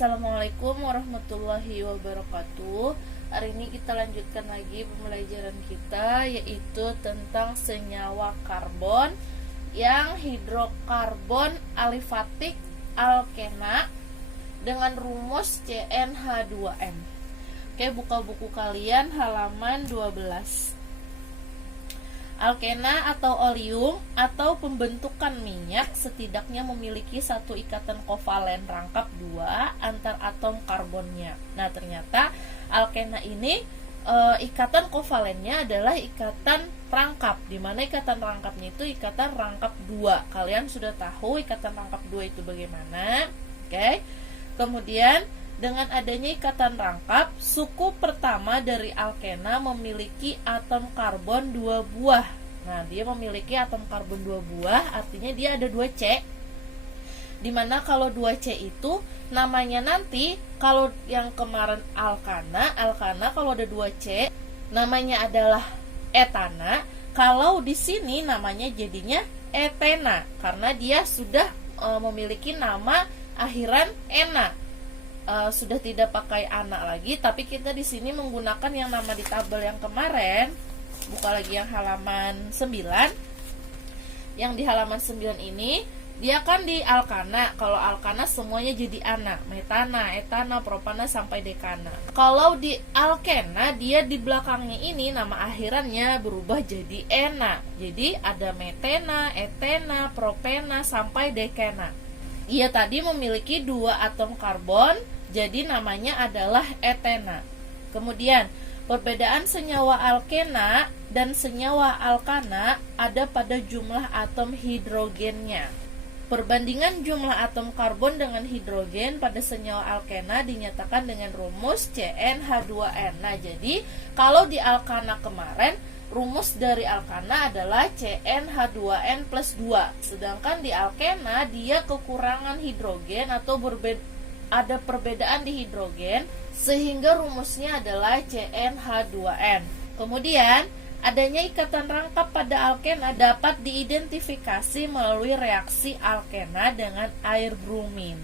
Assalamualaikum warahmatullahi wabarakatuh. Hari ini kita lanjutkan lagi pembelajaran kita, yaitu tentang senyawa karbon yang hidrokarbon alifatik alkena dengan rumus CnH2n. Oke, buka buku kalian halaman 12. Alkena atau oleum atau pembentukan minyak setidaknya memiliki satu ikatan kovalen rangkap 2 antar atom karbonnya. Nah, ternyata alkena ini ikatan kovalennya adalah ikatan rangkap, di mana ikatan rangkapnya itu ikatan rangkap 2. Kalian sudah tahu ikatan rangkap 2 itu bagaimana? Oke. Kemudian dengan adanya ikatan rangkap, suku pertama dari alkena memiliki atom karbon 2 buah. Nah, dia memiliki atom karbon 2 buah, artinya dia ada 2C. Dimana kalau 2C itu namanya nanti, kalau yang kemarin alkana kalau ada 2C namanya adalah etana. Kalau di sini namanya jadinya etena karena dia sudah memiliki nama akhiran ena. Sudah tidak pakai anak lagi, tapi kita di sini menggunakan yang nama di tabel yang kemarin. Buka lagi yang halaman 9. Yang di halaman 9 ini dia kan di alkana. Kalau alkana semuanya jadi ana, metana, etana, propana sampai dekana. Kalau di alkena dia di belakangnya ini nama akhirannya berubah jadi ena. Jadi ada metena, etena, propena sampai dekena. Ia tadi memiliki 2 atom karbon, jadi namanya adalah etena. Kemudian, perbedaan senyawa alkena dan senyawa alkana ada pada jumlah atom hidrogennya. Perbandingan jumlah atom karbon dengan hidrogen pada senyawa alkena dinyatakan dengan rumus CnH2n. Nah, jadi kalau di alkana kemarin, rumus dari alkana adalah CnH2n plus 2. Sedangkan di alkena dia kekurangan hidrogen atau ada perbedaan di hidrogen, sehingga rumusnya adalah CnH2n. Kemudian, adanya ikatan rangkap pada alkena dapat diidentifikasi melalui reaksi alkena dengan air brumin.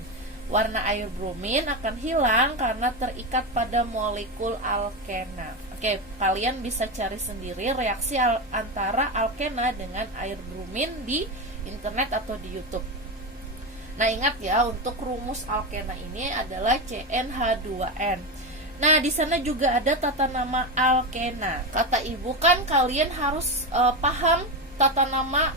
Warna air brumin akan hilang karena terikat pada molekul alkena. Oke, kalian bisa cari sendiri reaksi antara alkena dengan air brumin di internet atau di YouTube. Nah, ingat ya, untuk rumus alkena ini adalah CnH2n. Nah, di sana juga ada tata nama alkena. Kata ibu kan kalian harus paham tata nama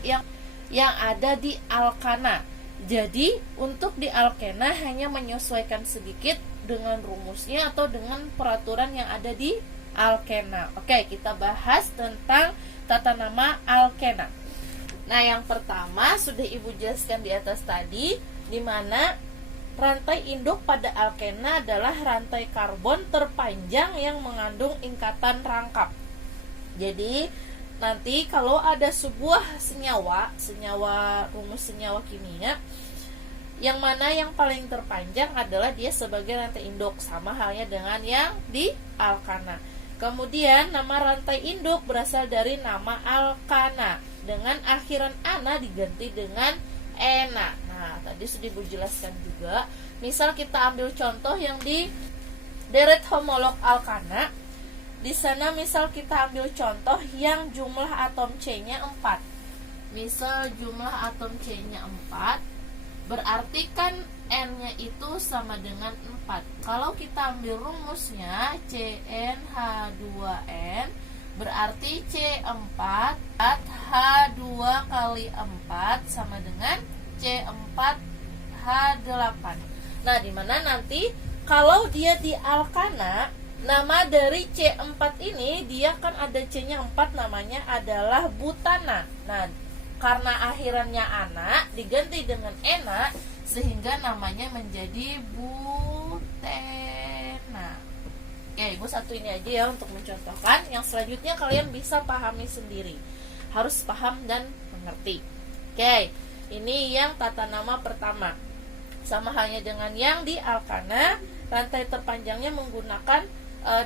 yang ada di alkana. Jadi, untuk di alkena hanya menyesuaikan sedikit dengan rumusnya atau dengan peraturan yang ada di alkena. Oke, kita bahas tentang tata nama alkena. Nah, yang pertama sudah ibu jelaskan di atas tadi, di mana rantai induk pada alkena adalah rantai karbon terpanjang yang mengandung ikatan rangkap. Jadi, nanti kalau ada sebuah senyawa rumus senyawa kimia, yang mana yang paling terpanjang adalah dia sebagai rantai induk, sama halnya dengan yang di alkana. Kemudian nama rantai induk berasal dari nama alkana dengan akhiran ana diganti dengan ena. Nah, tadi sudah ibu jelaskan juga. Misal kita ambil contoh yang di deret homolog alkana. Di sana misal kita ambil contoh yang jumlah atom C-nya 4. Misal jumlah atom C-nya 4, berarti kan N-nya itu sama dengan 4. Kalau kita ambil rumusnya CnH2n, berarti C4 H2 kali 4 sama dengan C4H8. Nah, dimana nanti kalau dia di alkana, nama dari C4 ini dia kan ada C-nya 4, namanya adalah butana. Nah, karena akhirannya ana diganti dengan ena, sehingga namanya menjadi butena. Oke, ibu satu ini aja ya untuk mencontohkan. Yang selanjutnya kalian bisa pahami sendiri. Harus paham dan mengerti. Oke, ini yang tata nama pertama. Sama halnya dengan yang di alkana, rantai terpanjangnya menggunakan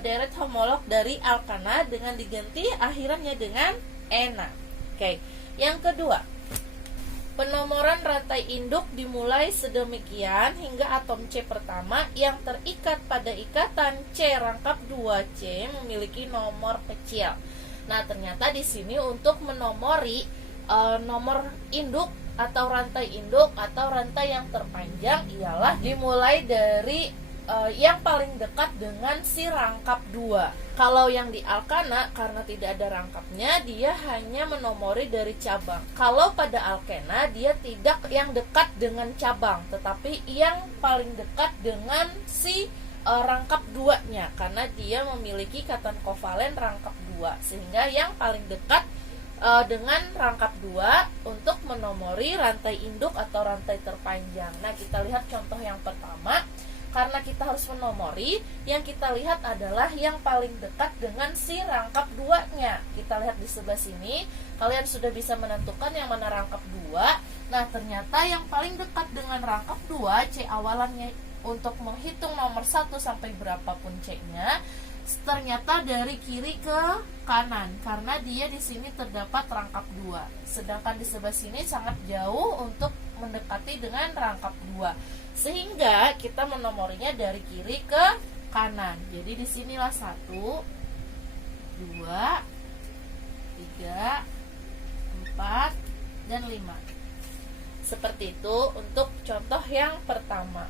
deret homolog dari alkana dengan diganti akhirannya dengan ena. Oke, yang kedua, Penomoran rantai induk dimulai sedemikian hingga atom C pertama yang terikat pada ikatan C rangkap 2C memiliki nomor kecil. Nah, ternyata di sini untuk menomori nomor induk atau rantai induk atau rantai yang terpanjang ialah dimulai dari yang paling dekat dengan si rangkap 2. Kalau yang di alkana karena tidak ada rangkapnya, dia hanya menomori dari cabang. Kalau pada alkena dia tidak yang dekat dengan cabang, tetapi yang paling dekat dengan si rangkap 2-nya karena dia memiliki ikatan kovalen rangkap 2, sehingga yang paling dekat dengan rangkap 2 untuk menomori rantai induk atau rantai terpanjang. Nah, kita lihat contoh yang pertama. Karena kita harus menomori, yang kita lihat adalah yang paling dekat dengan si rangkap 2-nya. Kita lihat di sebelah sini, kalian sudah bisa menentukan yang mana rangkap 2. Nah, ternyata yang paling dekat dengan rangkap 2, C awalannya untuk menghitung nomor 1 sampai berapapun C-nya, ternyata dari kiri ke kanan karena dia di sini terdapat rangkap 2. Sedangkan di sebelah sini sangat jauh untuk mendekati dengan rangkap 2. Sehingga kita menomorinya dari kiri ke kanan. Jadi di sinilah 1 2 3 4 dan 5. Seperti itu untuk contoh yang pertama.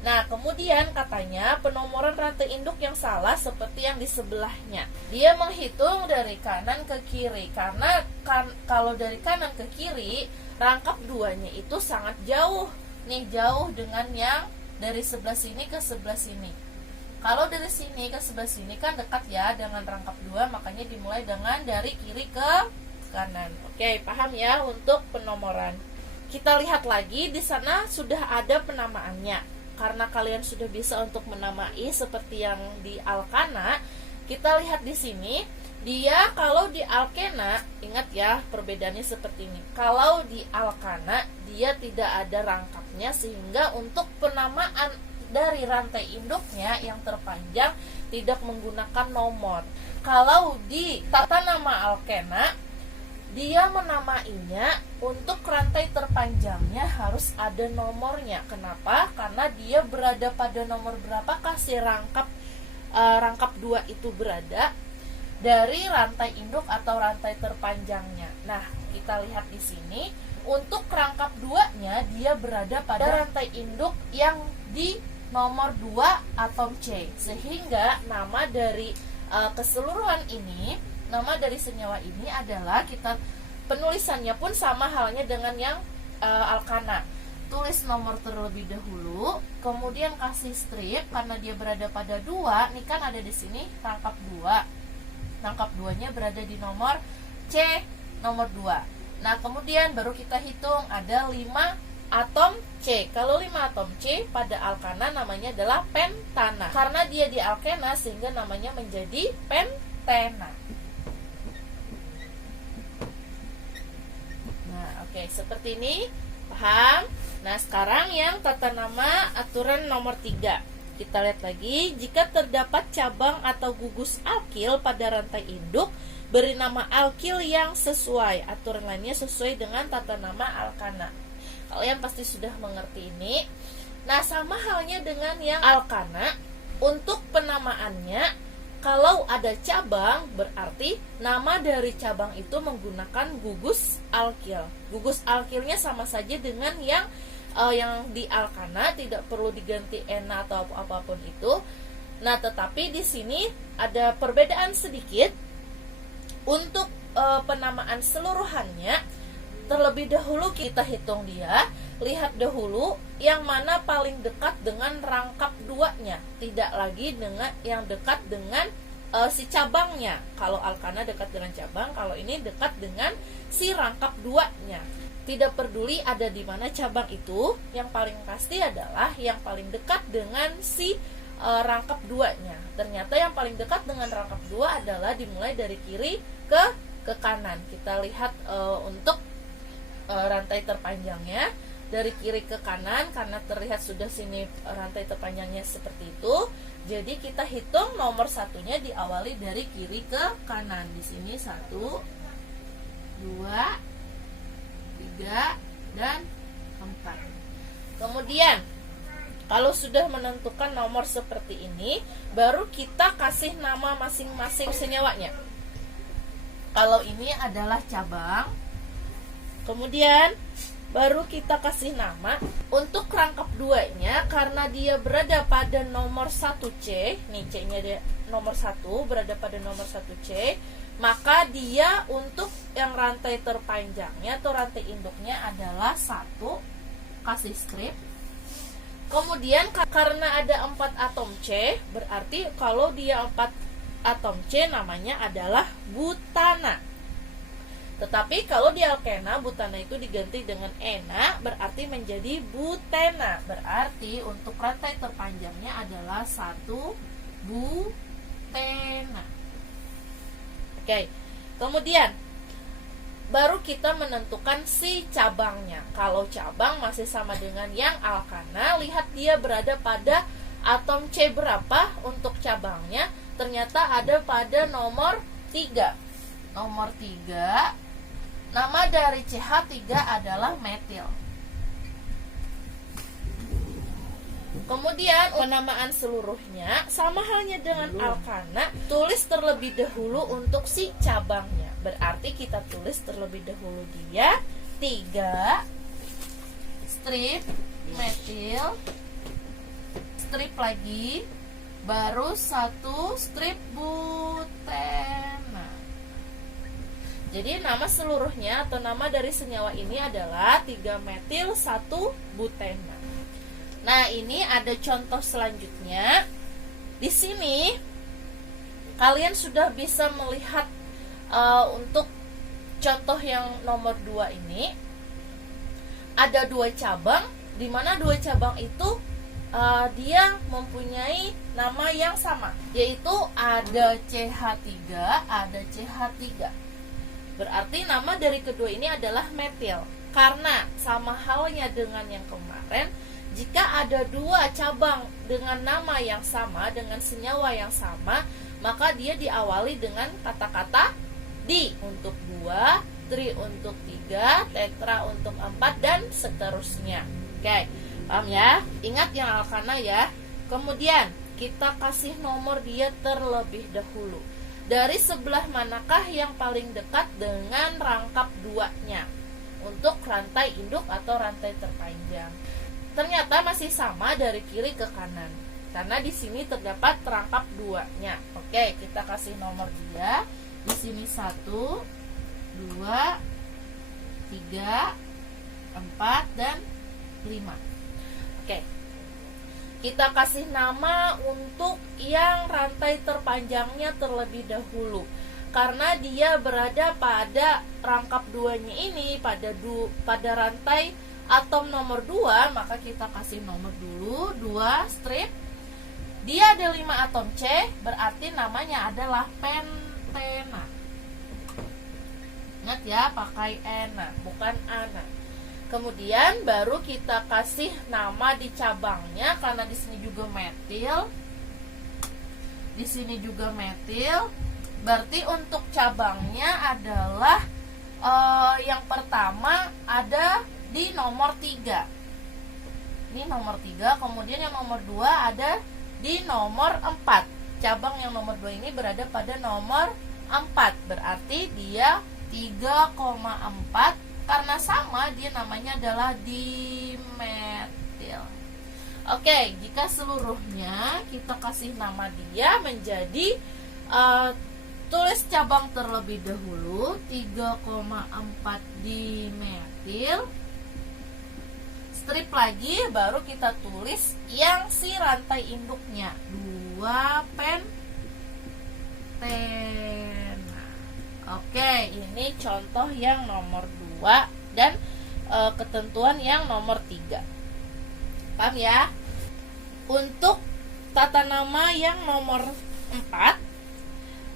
Nah, kemudian katanya penomoran rantai induk yang salah seperti yang di sebelahnya. Dia menghitung dari kanan ke kiri karena kalau dari kanan ke kiri rangkap 2-nya itu sangat jauh. Nih, jauh dengan yang dari sebelah sini ke sebelah sini. Kalau dari sini ke sebelah sini kan dekat ya dengan rangkap 2, makanya dimulai dengan dari kiri ke kanan. Oke, paham ya untuk penomoran. Kita lihat lagi di sana sudah ada penamaannya. Karena kalian sudah bisa untuk menamai seperti yang di alkana, kita lihat di sini, dia kalau di alkena, ingat ya perbedaannya seperti ini. Kalau di alkana, dia tidak ada rangkapnya sehingga untuk penamaan dari rantai induknya yang terpanjang tidak menggunakan nomor. Kalau di tata nama alkena, dia menamainya untuk rantai terpanjangnya harus ada nomornya. Kenapa? Karena dia berada pada nomor berapakah si rangkap 2 itu berada dari rantai induk atau rantai terpanjangnya. Nah, kita lihat di sini untuk rangkap 2-nya dia berada pada rantai induk yang di nomor 2 atom C. Sehingga nama dari keseluruhan ini, nama dari senyawa ini adalah kita penulisannya pun sama halnya dengan yang alkana. Tulis nomor terlebih dahulu, kemudian kasih strip karena dia berada pada 2. Ini kan ada di sini rangkap 2. Rangkap 2-nya berada di nomor C, nomor 2. Nah, kemudian baru kita hitung ada 5 atom C. Kalau 5 atom C pada alkana namanya adalah pentana. Karena dia di alkena sehingga namanya menjadi pentena. Nah, oke, seperti ini. Paham? Nah, sekarang yang tata nama aturan nomor 3. Kita lihat lagi, jika terdapat cabang atau gugus alkil pada rantai induk, beri nama alkil yang sesuai. Aturan lainnya sesuai dengan tata nama alkana. Kalian pasti sudah mengerti ini. Nah, sama halnya dengan yang alkana. Untuk penamaannya, kalau ada cabang, berarti nama dari cabang itu menggunakan gugus alkil. Gugus alkilnya sama saja dengan yang di alkana, tidak perlu diganti ena atau apapun itu. Nah, tetapi di sini ada perbedaan sedikit. Untuk penamaan seluruhannya, terlebih dahulu kita hitung dia. Lihat dahulu yang mana paling dekat dengan rangkap 2-nya, tidak lagi dengan yang dekat dengan si cabangnya. Kalau alkana dekat dengan cabang, kalau ini dekat dengan si rangkap 2-nya. Tidak peduli ada di mana cabang itu, yang paling pasti adalah yang paling dekat dengan si rangkap 2-nya. Ternyata yang paling dekat dengan rangkap 2 adalah dimulai dari kiri ke kanan. Kita lihat untuk rantai terpanjangnya dari kiri ke kanan, karena terlihat sudah sini rantai terpanjangnya seperti itu. Jadi kita hitung nomor 1-nya diawali dari kiri ke kanan. Di sini 1 2 3, dan 4. Kemudian kalau sudah menentukan nomor seperti ini, baru kita kasih nama masing-masing senyawanya. Kalau ini adalah cabang, kemudian baru kita kasih nama. Untuk rangkap 2-nya, karena dia berada pada nomor 1C, nih C-nya dia nomor 1, berada pada nomor 1C, maka dia untuk yang rantai terpanjangnya atau rantai induknya adalah 1, kasih strip. Kemudian karena ada 4 atom C, berarti kalau dia 4 atom C namanya adalah butana. Tetapi kalau di alkena, butana itu diganti dengan ena, berarti menjadi butena. Berarti untuk rantai terpanjangnya adalah 1 butena. Oke, kemudian baru kita menentukan si cabangnya. Kalau cabang masih sama dengan yang alkana, lihat dia berada pada atom C berapa untuk cabangnya. Ternyata ada pada nomor 3. Nomor 3, nama dari CH3 adalah metil. Kemudian penamaan seluruhnya sama halnya dengan alkana, tulis terlebih dahulu untuk si cabangnya. Berarti kita tulis terlebih dahulu dia 3 strip metil, strip lagi, baru 1 strip butena. Jadi nama seluruhnya atau nama dari senyawa ini adalah 3 metil 1 butena. Nah, ini ada contoh selanjutnya. Di sini kalian sudah bisa melihat untuk contoh yang nomor 2 ini ada 2 cabang, di mana 2 cabang itu dia mempunyai nama yang sama, yaitu ada CH3, ada CH3. Berarti nama dari kedua ini adalah metil. Karena sama halnya dengan yang kemarin, jika ada 2 cabang dengan nama yang sama, dengan senyawa yang sama, maka dia diawali dengan kata-kata di untuk 2, tri untuk 3, tetra untuk 4, dan seterusnya. Oke, paham ya? Ingat yang alkana ya. Kemudian kita kasih nomor dia terlebih dahulu. Dari sebelah manakah yang paling dekat dengan rangkap 2-nya untuk rantai induk atau rantai terpanjang? Ternyata masih sama dari kiri ke kanan, karena di sini terdapat rangkap 2-nya. Oke, kita kasih nomor dia. Di sini 1, 2, 3, 4, dan 5. Oke, kita kasih nama untuk yang rantai terpanjangnya terlebih dahulu. Karena dia berada pada rangkap 2-nya ini, pada rantai atom nomor 2, maka kita kasih nomor dulu 2 strip. Dia ada 5 atom C, berarti namanya adalah pentena. Ingat ya, pakai ena, bukan ana. Kemudian baru kita kasih nama di cabangnya, karena di sini juga metil, di sini juga metil. Berarti untuk cabangnya adalah yang pertama ada di nomor 3. Ini nomor 3, kemudian yang nomor 2 ada di nomor 4. Cabang yang nomor 2 ini berada pada nomor 4. Berarti dia 3,4. Karena sama, dia namanya adalah dimetil. Oke, jika seluruhnya kita kasih nama dia menjadi tulis cabang terlebih dahulu 3,4 dimetil. Strip lagi, baru kita tulis yang si rantai induknya 2 pentena. Oke, ini contoh yang nomor 2 dan ketentuan yang nomor 3. Paham ya? Untuk tata nama yang nomor 4,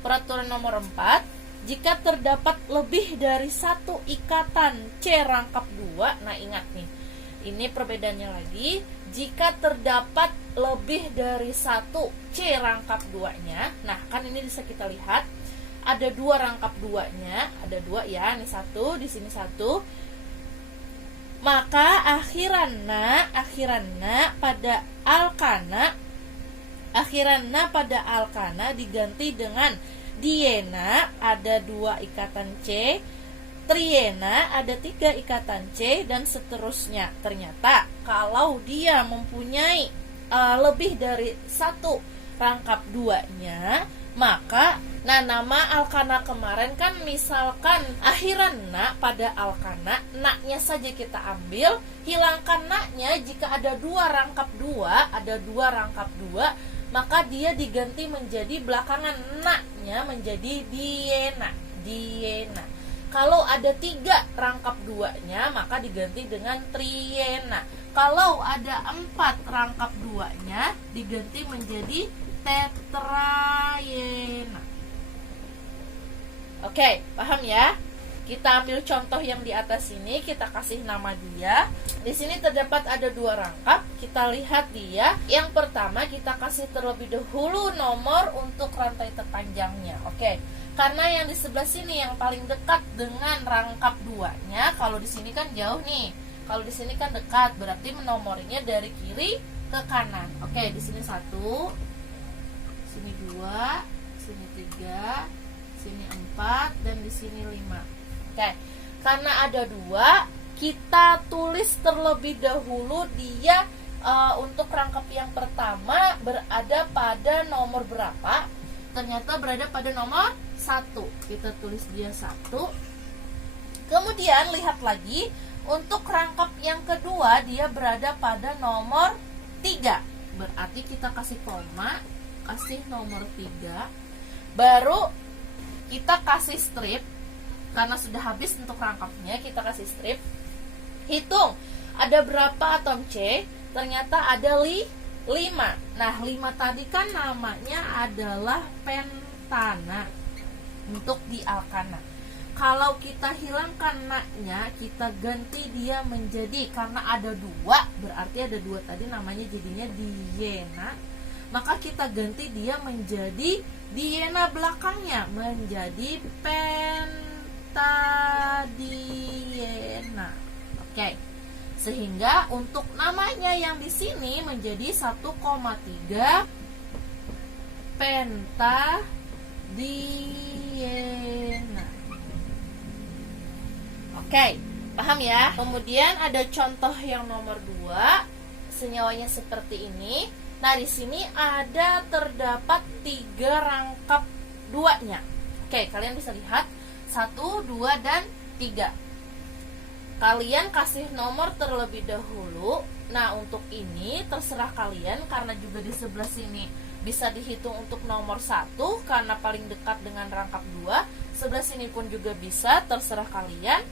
peraturan nomor 4, jika terdapat lebih dari 1 ikatan C rangkap 2, nah ingat nih, ini perbedaannya lagi, jika terdapat lebih dari 1 C rangkap 2-nya, nah kan ini bisa kita lihat, ada 2 rangkap 2-nya, ada 2 ya, ini 1, di sini 1. Maka akhiranna pada alkana diganti dengan diena, ada 2 ikatan C, triena ada 3 ikatan C, dan seterusnya. Ternyata kalau dia mempunyai lebih dari 1 rangkap 2-nya, maka nama alkana kemarin kan misalkan akhiranna pada alkana, naknya saja kita ambil, hilangkan naknya. Jika ada 2 rangkap 2, maka dia diganti menjadi belakangan naknya menjadi diena. Kalau ada 3 rangkap 2-nya, maka diganti dengan triena. Kalau ada 4 rangkap 2-nya, diganti menjadi tetrayena. Oke, paham ya? Kita ambil contoh yang di atas ini, kita kasih nama dia. Di sini terdapat ada 2 rangkap. Kita lihat dia. Yang pertama kita kasih terlebih dahulu nomor untuk rantai terpanjangnya. Oke. Karena yang di sebelah sini yang paling dekat dengan rangkap 2-nya, kalau di sini kan jauh nih. Kalau di sini kan dekat, berarti menomorinya dari kiri ke kanan. Oke, di sini 1, sini 2, sini 3, sini 4, dan di sini 5. Oke, karena ada 2, kita tulis terlebih dahulu dia untuk rangkap yang pertama berada pada nomor berapa. Ternyata berada pada nomor 1. Kita tulis dia 1. Kemudian lihat lagi, untuk rangkap yang kedua dia berada pada nomor 3. Berarti kita kasih koma, kasih nomor 3. Baru kita kasih strip. Karena sudah habis untuk rangkapnya, kita kasih strip. Hitung, ada berapa atom C? Ternyata ada 5. Nah, 5 tadi kan namanya adalah pentana untuk di alkana. Kalau kita hilangkan naknya, kita ganti dia menjadi, karena ada 2, berarti ada 2 tadi namanya jadinya diena. Maka kita ganti dia menjadi diena belakangnya, menjadi pentadiena. Oke. Sehingga untuk namanya yang di sini menjadi 1,3 pentadiena. Oke, paham ya? Kemudian ada contoh yang nomor 2, senyawanya seperti ini. Nah, di sini ada terdapat 3 rangkap 2-nya. Oke, kalian bisa lihat 1, 2, dan 3. Kalian kasih nomor terlebih dahulu. Nah, untuk ini terserah kalian, karena juga di sebelah sini bisa dihitung untuk nomor 1 karena paling dekat dengan rangkap 2. Sebelah sini pun juga bisa, terserah kalian.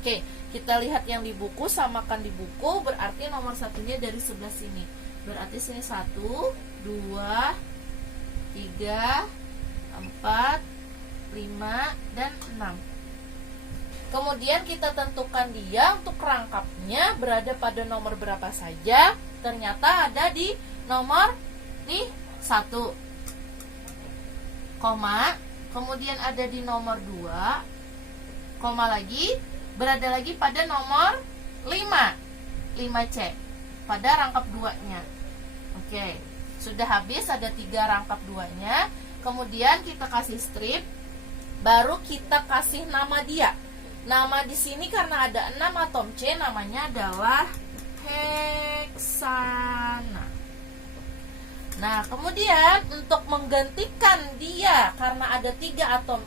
Oke, kita lihat yang di buku, samakan di buku, berarti nomor 1-nya dari sebelah sini. Berarti sini 1, 2, 3, 4, 5, dan 6. Kemudian kita tentukan dia untuk rangkapnya berada pada nomor berapa saja. Ternyata ada di nomor nih 1, koma, kemudian ada di nomor 2, koma lagi, berada lagi pada nomor 5C pada rangkap 2-nya. Oke, sudah habis, ada 3 rangkap 2-nya. Kemudian kita kasih strip, baru kita kasih nama dia. Nama di sini karena ada 6 atom C, namanya adalah heksana. Nah, kemudian untuk menggantikan dia karena ada 3 atom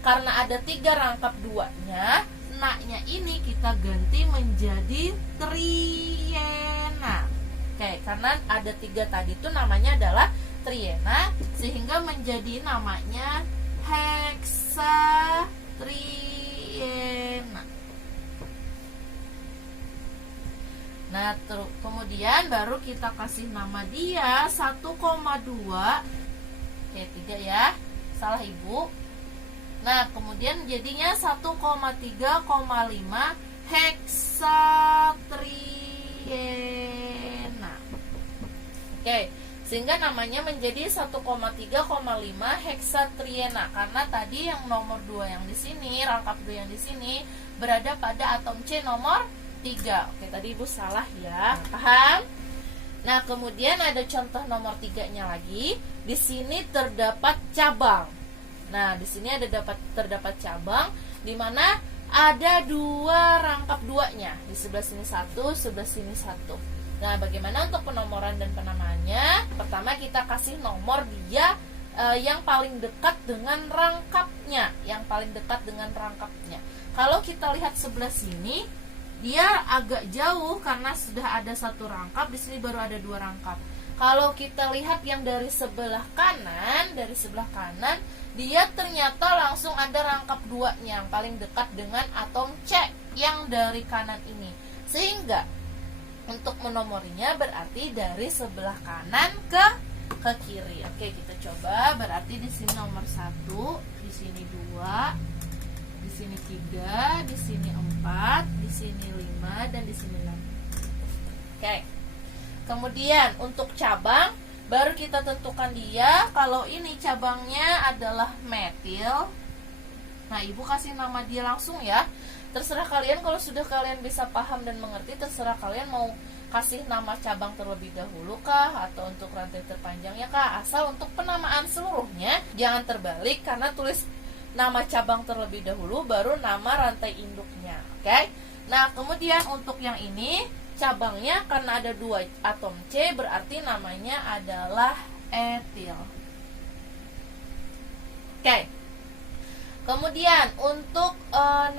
karena ada 3 rangkap 2-nya, naknya ini kita ganti menjadi triena. Oke, karena ada 3 tadi itu namanya adalah triena, sehingga menjadi namanya heksatriena. Nah, kemudian baru kita kasih nama dia 1,2. Oke, 3 ya. Salah ibu. Nah, kemudian jadinya 1,3,5 heksatriena. Oke, sehingga namanya menjadi 1,3,5 heksatriena. Karena tadi yang nomor 2 yang di sini, rangkap 2 yang di sini berada pada atom C nomor 3. Oke, tadi Ibu salah ya. Paham? Nah, kemudian ada contoh nomor 3-nya lagi. Di sini terdapat cabang. Nah, di sini terdapat cabang di mana ada 2 rangkap 2-nya. Di sebelah sini 1, sebelah sini 1. Nah, bagaimana untuk penomoran dan penamaannya? Pertama kita kasih nomor dia yang paling dekat dengan rangkapnya, Kalau kita lihat sebelah sini, dia agak jauh karena sudah ada 1 rangkap, di sini baru ada 2 rangkap. Kalau kita lihat yang dari sebelah kanan, dia ternyata langsung ada rangkap 2-nya yang paling dekat dengan atom C yang dari kanan ini. Sehingga untuk menomorinya berarti dari sebelah kanan ke kiri. Oke, kita coba. Berarti di sini nomor 1, di sini 2, di sini 3, di sini 4, di sini 5, dan di sini 6. Oke. Kemudian untuk cabang baru kita tentukan dia. Kalau ini cabangnya adalah metil. Nah, Ibu kasih nama dia langsung ya. Terserah kalian, kalau sudah kalian bisa paham dan mengerti, terserah kalian mau kasih nama cabang terlebih dahulu kah, atau untuk rantai terpanjangnya kah. Asal untuk penamaan seluruhnya jangan terbalik, karena tulis nama cabang terlebih dahulu baru nama rantai induknya. Oke. Nah, kemudian untuk yang ini cabangnya karena ada 2 atom C, berarti namanya adalah etil. Oke. Kemudian untuk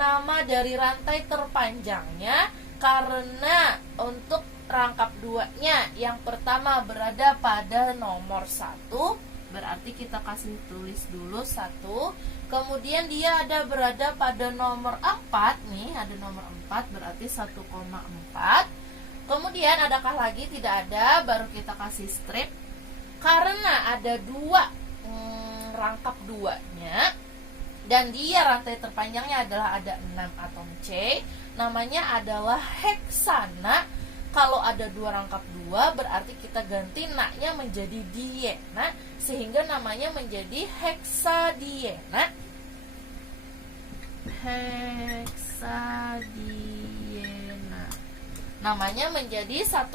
nama dari rantai terpanjangnya, karena untuk rangkap 2-nya yang pertama berada pada nomor 1, berarti kita kasih tulis dulu 1. Kemudian dia berada pada nomor 4 nih, ada nomor 4 berarti 1,4. Kemudian adakah lagi? Tidak ada, baru kita kasih strip. Karena ada 2 rangkap 2-nya dan dia rantai terpanjangnya adalah ada 6 atom C, namanya adalah heksana. Kalau ada 2 rangkap 2 berarti kita ganti na-nya menjadi diena, sehingga namanya menjadi heksadiena. Namanya menjadi 1,4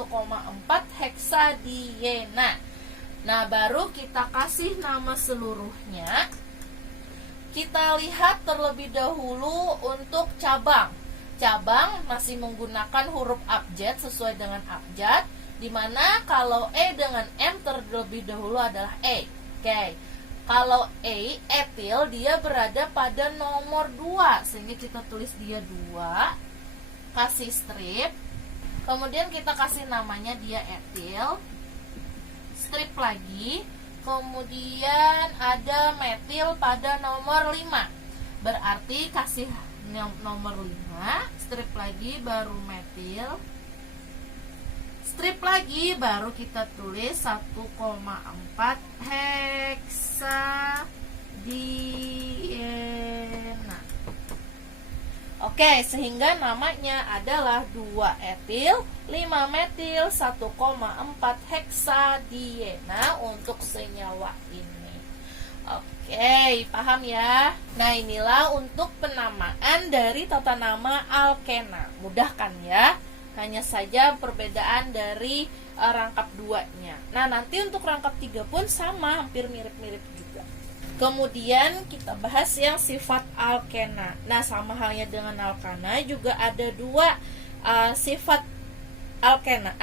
heksadiena. Nah, baru kita kasih nama seluruhnya. Kita lihat terlebih dahulu untuk cabang. Cabang masih menggunakan huruf abjad sesuai dengan abjad, dimana kalau E dengan M terlebih dahulu adalah E. Oke. Kalau E, etil, dia berada pada nomor 2, sehingga kita tulis dia 2, kasih strip, kemudian kita kasih namanya dia etil, strip lagi, kemudian ada metil pada nomor 5, berarti kasih nomor 5, strip lagi, baru metil, strip lagi, baru kita tulis 1,4 heksadiena. Oke, sehingga namanya adalah 2 etil, 5 metil, 1,4 heksadiena untuk senyawa ini. Oke, paham ya? Nah, inilah untuk penamaan dari tata nama alkena. Mudah kan ya? Hanya saja perbedaan dari rangkap 2-nya. Nah, nanti untuk rangkap 3 pun sama, hampir mirip-mirip juga. Kemudian kita bahas yang sifat alkena. Nah, sama halnya dengan alkana, juga ada 2 sifat alkena.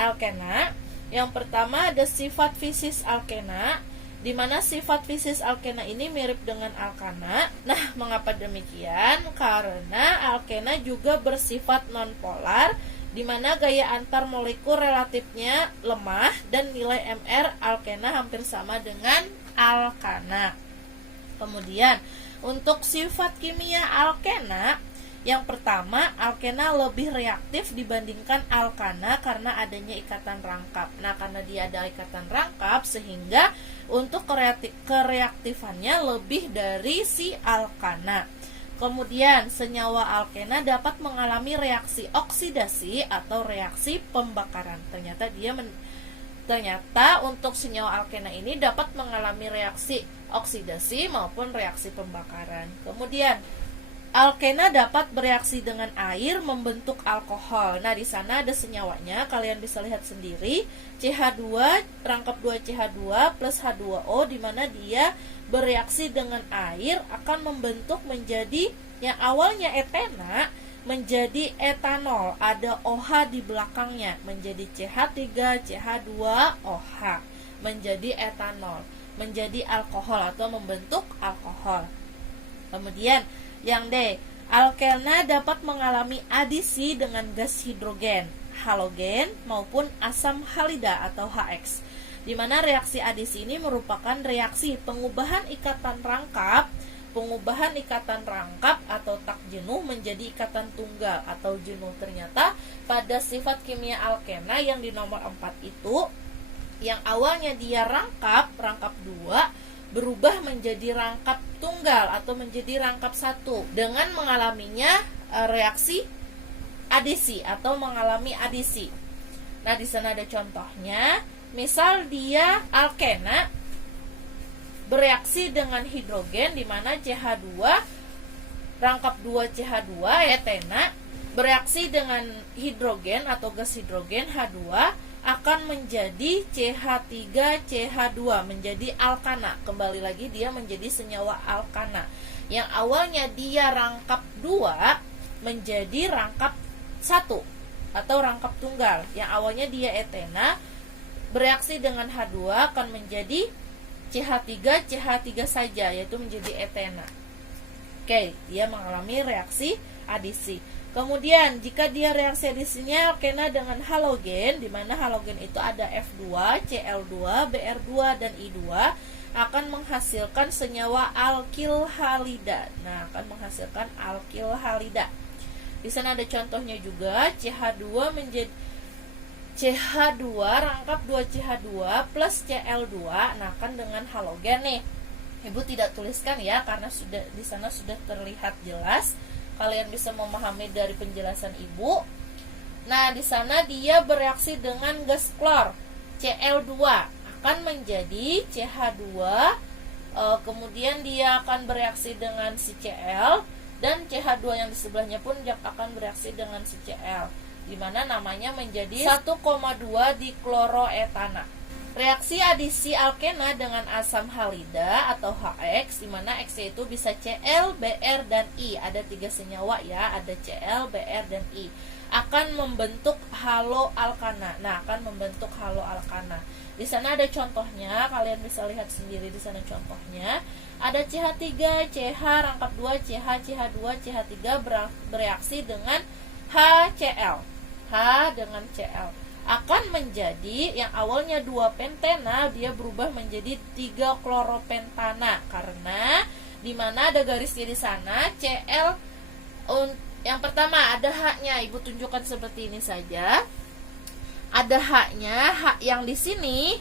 Yang pertama ada sifat fisis alkena, di mana sifat fisis alkena ini mirip dengan alkana. Nah, mengapa demikian? Karena alkena juga bersifat nonpolar, di mana gaya antar molekul relatifnya lemah dan nilai Mr alkena hampir sama dengan alkana. Kemudian, untuk sifat kimia alkena, yang pertama, alkena lebih reaktif dibandingkan alkana karena adanya ikatan rangkap. Nah, karena dia ada ikatan rangkap, sehingga untuk kereaktifannya lebih dari si alkana. Kemudian, senyawa alkena dapat mengalami reaksi oksidasi atau reaksi pembakaran. Ternyata untuk senyawa alkena ini dapat mengalami reaksi oksidasi maupun reaksi pembakaran. Kemudian, alkena dapat bereaksi dengan air membentuk alkohol. Nah, di sana ada senyawanya, kalian bisa lihat sendiri. CH2 rangkap 2 CH2 plus H2O, di mana dia bereaksi dengan air akan membentuk menjadi yang awalnya etena menjadi etanol, ada OH di belakangnya, menjadi CH3 CH2 OH, menjadi etanol, menjadi alkohol atau membentuk alkohol. Kemudian yang D, alkena dapat mengalami adisi dengan gas hidrogen, halogen maupun asam halida atau HX. Di mana reaksi adisi ini merupakan reaksi pengubahan ikatan rangkap atau tak jenuh menjadi ikatan tunggal atau jenuh. Ternyata pada sifat kimia alkena yang di nomor 4 itu, yang awalnya dia rangkap 2 berubah menjadi rangkap tunggal atau menjadi rangkap 1 dengan mengalaminya reaksi adisi atau mengalami adisi. Nah, di sana ada contohnya. Misal dia alkena bereaksi dengan hidrogen, di mana CH2 rangkap 2 CH2 etena bereaksi dengan hidrogen atau gas hidrogen H2 akan menjadi CH3 CH2 menjadi alkana. Kembali lagi dia menjadi senyawa alkana. Yang awalnya dia rangkap 2 menjadi rangkap 1 atau rangkap tunggal. Yang awalnya dia etena bereaksi dengan H2 akan menjadi CH3 saja, yaitu menjadi etena. Oke, dia mengalami reaksi adisi. Kemudian jika dia reaksi adisinya alkena dengan halogen, di mana halogen itu ada F2, Cl2, Br2 dan I2, akan menghasilkan senyawa alkil halida. Nah, akan menghasilkan alkil halida. Di sana ada contohnya juga, CH2 menjadi CH2 rangkap 2 CH2 plus Cl2. Nah, kan dengan halogen nih. Ibu tidak tuliskan ya karena sudah di sana sudah terlihat jelas. Kalian bisa memahami dari penjelasan Ibu. Nah, di sana dia bereaksi dengan gas klor Cl2 akan menjadi CH2. Kemudian dia akan bereaksi dengan si Cl, dan CH2 yang di sebelahnya pun akan bereaksi dengan si Cl, di mana namanya menjadi 1,2 dikloroetana. Reaksi adisi alkena dengan asam halida atau HX, di mana X itu bisa Cl, Br, dan I. Ada 3 senyawa ya, ada Cl, Br, dan I. Akan membentuk haloalkana. Nah, akan membentuk haloalkana. Di sana ada contohnya, kalian bisa lihat sendiri di sana contohnya. Ada CH3, CH rangkap 2, CH, CH2, CH3 bereaksi dengan HCl. H dengan Cl akan menjadi yang awalnya 2 pentena, dia berubah menjadi 3 kloropentana karena di mana ada garisnya di sana. Cl yang pertama ada H-nya, Ibu tunjukkan seperti ini saja. Ada H-nya, H yang di sini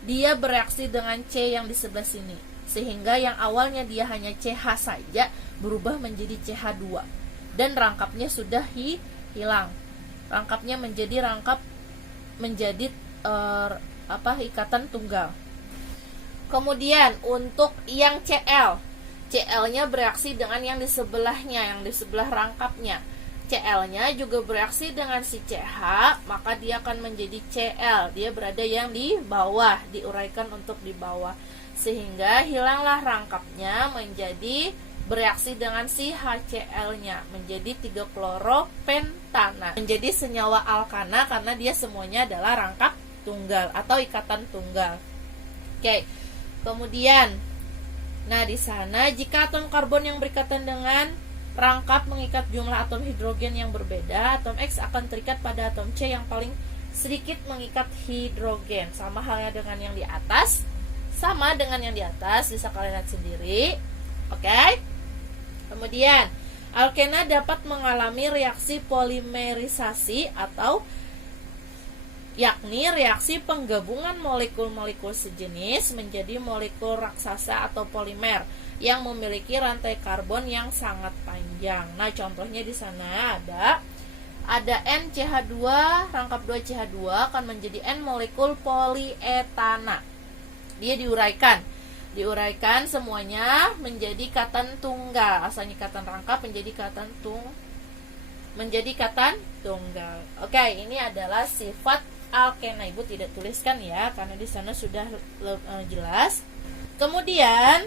dia bereaksi dengan C yang di sebelah sini, sehingga yang awalnya dia hanya CH saja berubah menjadi CH2 dan rangkapnya sudah hilang. Rangkapnya menjadi ikatan tunggal. Kemudian untuk yang Cl-nya bereaksi dengan yang di sebelahnya, yang di sebelah rangkapnya. Cl-nya juga bereaksi dengan si CH, maka dia akan menjadi Cl. Dia berada yang di bawah, diuraikan untuk di bawah, sehingga hilanglah rangkapnya menjadi bereaksi dengan si HCl-nya menjadi 3 kloropentana, menjadi senyawa alkana karena dia semuanya adalah rangkap tunggal atau ikatan tunggal. Oke. Kemudian nah, di sana jika atom karbon yang berikatan dengan rangkap mengikat jumlah atom hidrogen yang berbeda, atom X akan terikat pada atom C yang paling sedikit mengikat hidrogen. Sama halnya dengan yang di atas. Bisa kalian lihat sendiri. Oke. Kemudian, alkena dapat mengalami reaksi polimerisasi atau yakni reaksi penggabungan molekul-molekul sejenis menjadi molekul raksasa atau polimer yang memiliki rantai karbon yang sangat panjang. Nah, contohnya di sana ada NCH2 rangkap 2 CH2 akan menjadi N molekul polietana. Dia diuraikan. Diuraikan semuanya menjadi ikatan tunggal. Asalnya ikatan rangkap menjadi ikatan tunggal. Oke, ini adalah sifat alkena. Ibu tidak tuliskan ya, karena di sana sudah jelas. Kemudian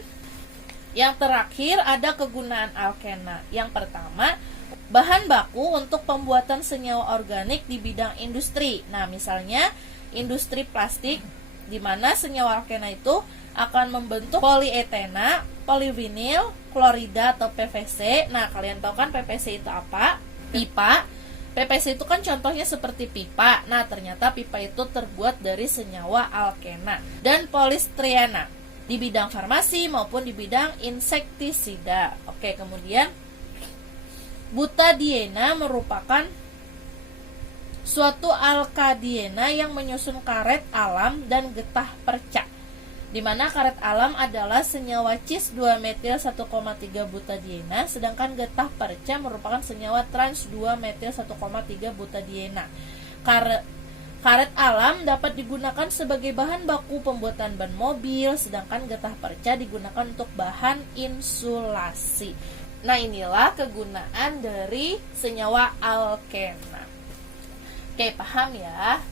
yang terakhir ada kegunaan alkena. Yang pertama, bahan baku untuk pembuatan senyawa organik di bidang industri. Nah, misalnya industri plastik, di mana senyawa alkena itu akan membentuk polietena, polivinil, klorida atau PVC. Nah, kalian tahu kan PVC itu apa? Pipa. PVC itu kan contohnya seperti pipa. Nah, ternyata pipa itu terbuat dari senyawa alkena. Dan polistriana di bidang farmasi maupun di bidang insektisida. Oke, kemudian butadiena merupakan suatu alkadiena yang menyusun karet alam dan getah perca, di mana karet alam adalah senyawa cis 2-metil 1,3 butadiena, sedangkan getah perca merupakan senyawa trans 2-metil 1,3 butadiena. Karet alam dapat digunakan sebagai bahan baku pembuatan ban mobil, sedangkan getah perca digunakan untuk bahan insulasi. Nah, inilah kegunaan dari senyawa alkena. Oke, paham ya?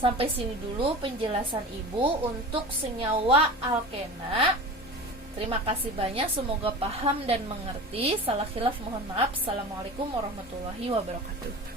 Sampai sini dulu penjelasan Ibu untuk senyawa alkena. Terima kasih banyak, semoga paham dan mengerti. Salah khilaf mohon maaf. Assalamualaikum warahmatullahi wabarakatuh.